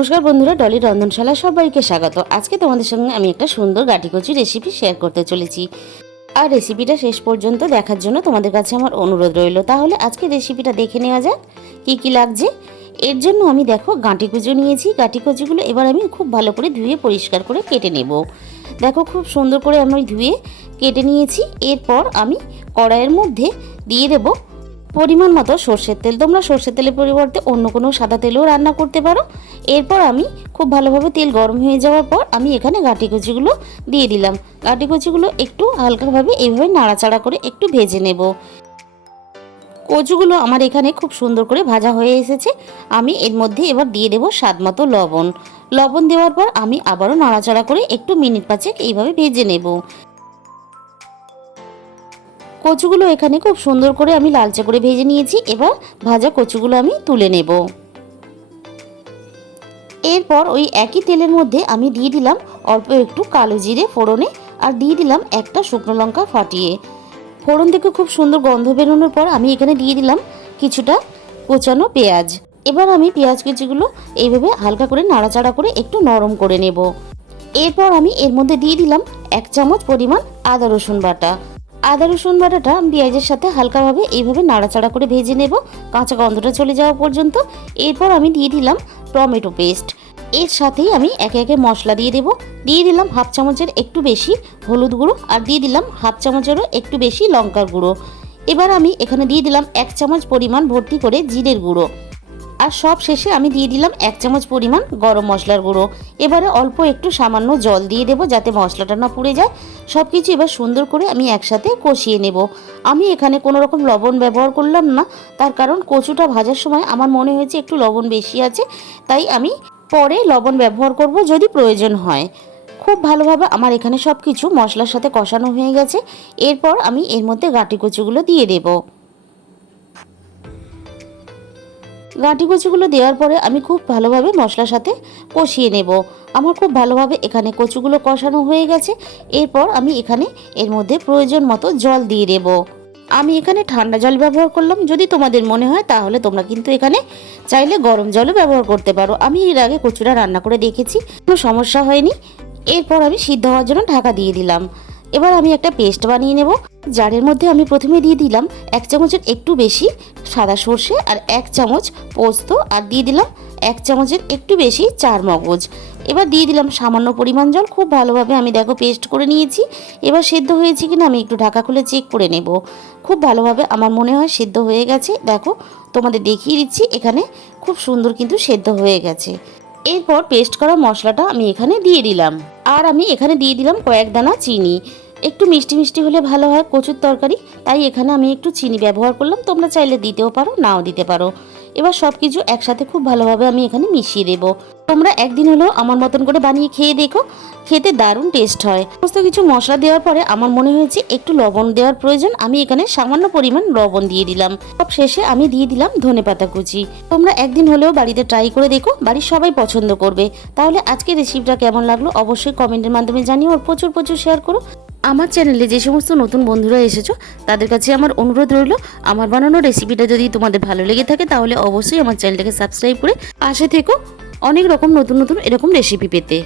নমস্কার বন্ধুরা, ডলি রন্ধনশালা সবাইকে স্বাগত। আজকে তোমাদের সঙ্গে আমি একটা সুন্দর গাঁটিকচি রেসিপি শেয়ার করতে চলেছি। আর রেসিপিটা শেষ পর্যন্ত দেখার জন্য তোমাদের কাছে আমার অনুরোধ রইল। তাহলে আজকে রেসিপিটা দেখে নেওয়া যাক কি কি লাগছে। এর জন্য আমি দেখো গাঁটিকচি নিয়েছি। গাঁটিকচিগুলো এবার আমি খুব ভালো করে ধুয়ে পরিষ্কার করে কেটে নেব। দেখো খুব সুন্দর করে আমি ধুয়ে কেটে নিয়েছি। এরপর আমি কড়াইয়ের মধ্যে দিয়ে দেবো পরিমাণ মতো সর্ষের তেল। তোমরা সর্ষের তেলের পরিবর্তে অন্য কোনো সাদা তেলেও রান্না করতে পারো। এরপর আমি খুব ভালোভাবে তেল গরম হয়ে যাওয়ার পর আমি এখানে গাঁটিকচিগুলো দিয়ে দিলাম। গাঁটিকচিগুলো একটু হালকাভাবে এইভাবে নাড়াচাড়া করে একটু ভেজে নেব। কচুগুলো আমার এখানে খুব সুন্দর করে ভাজা হয়ে এসেছে। আমি এর মধ্যে এবার দিয়ে দেবো স্বাদ মতো লবণ। লবণ দেওয়ার পর আমি আবারও নাড়াচাড়া করে একটু মিনিট পাঁচেক এইভাবে ভেজে নেব। কচুগুলো এখানে খুব সুন্দর করে আমি লালচে করে ভেজে নিয়েছি। এবার ভাজা কচুগুলো আমি তুলে নেব। এরপর ওই একই তেলের মধ্যে আমি দিয়ে দিলাম অল্প একটু কালো জিরে ফোড়নে, আর দিয়ে দিলাম একটা শুকনো লঙ্কা ফাটিয়ে। ফোড়ন থেকে খুব সুন্দর গন্ধ বেরোনোর পর আমি এখানে দিয়ে দিলাম কিছুটা কোচানো পেঁয়াজ। এবার আমি পেঁয়াজ কুচিগুলো এইভাবে হালকা করে নাড়াচাড়া করে একটু নরম করে নেব। এরপর আমি এর মধ্যে দিয়ে দিলাম 1 চামচ পরিমাণ আদা রসুন বাটা। আদা রসুন বাটাটা পেঁয়াজের সাথে হালকাভাবে এইভাবে নাড়াচাড়া করে ভেজে নেব কাঁচা গন্ধটা চলে যাওয়া পর্যন্ত। এরপর আমি দিয়ে দিলাম টমেটো পেস্ট। এর সাথেই আমি একে একে মশলা দিয়ে দেব। দিয়ে দিলাম 1/2 চামচের একটু বেশি হলুদ গুঁড়ো, আর দিয়ে দিলাম 1/2 চামচেরও একটু বেশি লঙ্কার গুঁড়ো। এবার আমি এখানে দিয়ে দিলাম 1 চামচ পরিমাণ ভর্তি করে জিরের গুঁড়ো, আর সব শেষে আমি দিয়ে দিলাম 1 চামচ পরিমাণ গরম মশলার গুঁড়ো। এবারে অল্প একটু সামান্য জল দিয়ে দেবো যাতে মশলাটা না পুড়ে যায়। সব কিছু এবার সুন্দর করে আমি একসাথে কষিয়ে নেব। আমি এখানে কোনো রকম লবণ ব্যবহার করলাম না, তার কারণ কচুটা ভাজার সময় আমার মনে হয়েছে একটু লবণ বেশি আছে, তাই আমি পরে লবণ ব্যবহার করব যদি প্রয়োজন হয়। খুব ভালোভাবে আমার এখানে সব কিছু মশলার সাথে কষানো হয়ে গেছে। এরপর আমি এর মধ্যে গাঁটিকচিগুলো দিয়ে দেবো। গাঁটিকচিগুলো দেওয়ার পরে আমি খুব ভালোভাবে মশলার সাথে কষিয়ে নেব। আমার খুব ভালোভাবে এখানে কচুগুলো কষানো হয়ে গেছে। এরপর আমি এখানে এর মধ্যে প্রয়োজন মতো জল দিয়ে দেব। আমি এখানে ঠান্ডা জল ব্যবহার করলাম। যদি তোমাদের মনে হয় তাহলে তোমরা কিন্তু এখানে চাইলে গরম জলও ব্যবহার করতে পারো। আমি এর আগে কচুটা রান্না করে দেখেছি, কোনো সমস্যা হয়নি। এরপর আমি সিদ্ধ হওয়ার জন্য ঢাকা দিয়ে দিলাম। এবার আমি একটা পেস্ট বানিয়ে নেব। জারের মধ্যে আমি প্রথমে দিয়ে দিলাম 1 চামচের একটু বেশি সাদা সর্ষে, আর 1 চামচ পোস্ত, আর দিয়ে দিলাম 1 চামচের একটু বেশি চার মগজ। এবার দিয়ে দিলাম সামান্য পরিমাণ জল। খুব ভালোভাবে আমি দেখো পেস্ট করে নিয়েছি। এবার সেদ্ধ হয়েছে কিনা আমি একটু ঢাকা খুলে চেক করে নেব। খুব ভালোভাবে আমার মনে হয় সেদ্ধ হয়ে গেছে। দেখো তোমাদের দেখিয়ে দিচ্ছি, এখানে খুব সুন্দর কিন্তু সেদ্ধ হয়ে গেছে। এরপর পেস্ট করা মশলাটা আমি এখানে দিয়ে দিলাম, আর আমি এখানে দিয়ে দিলাম কয়েক দানা চিনি। একটু মিষ্টি মিষ্টি হলে ভালো হয় কচুর তরকারি, তাই এখানে আমি একটু চিনি ব্যবহার করলাম। তোমরা চাইলে দিতেও পারো, নাও দিতে পারো। এবার সব কিছু একসাথে খুব ভালোভাবে আমি এখানে মিশিয়ে দেবো। তোমরা একদিন হলেও আমার মতন করে বানিয়ে খেয়ে দেখো, খেতে দারুণ টেস্ট হয়। সমস্ত কিছু মশলা দেওয়ার পরে আমার মনে হয়েছে একটু লবণ দেওয়ার প্রয়োজন। আমি এখানে সামান্য পরিমাণ লবণ দিয়ে দিলাম। সব শেষে আমি দিয়ে দিলাম ধনেপাতা কুচি। তোমরা একদিন হলেও বাড়িতে ট্রাই করে দেখো, বাড়ির সবাই পছন্দ করবে। তাহলে আজকে রেসিপিটা কেমন লাগলো অবশ্যই কমেন্টের মাধ্যমে জানিও, আর প্রচুর প্রচুর শেয়ার করো। আমার চ্যানেলে যে সমস্ত নতুন বন্ধুরা এসেছো তাদের কাছে আমার অনুরোধ রইল, আমার বানানো রেসিপিটা যদি তোমাদের ভালো লেগে থাকে তাহলে অবশ্যই আমার চ্যানেলটাকে সাবস্ক্রাইব করে পাশে থেকো অনেক রকম নতুন নতুন এরকম রেসিপি পেতে।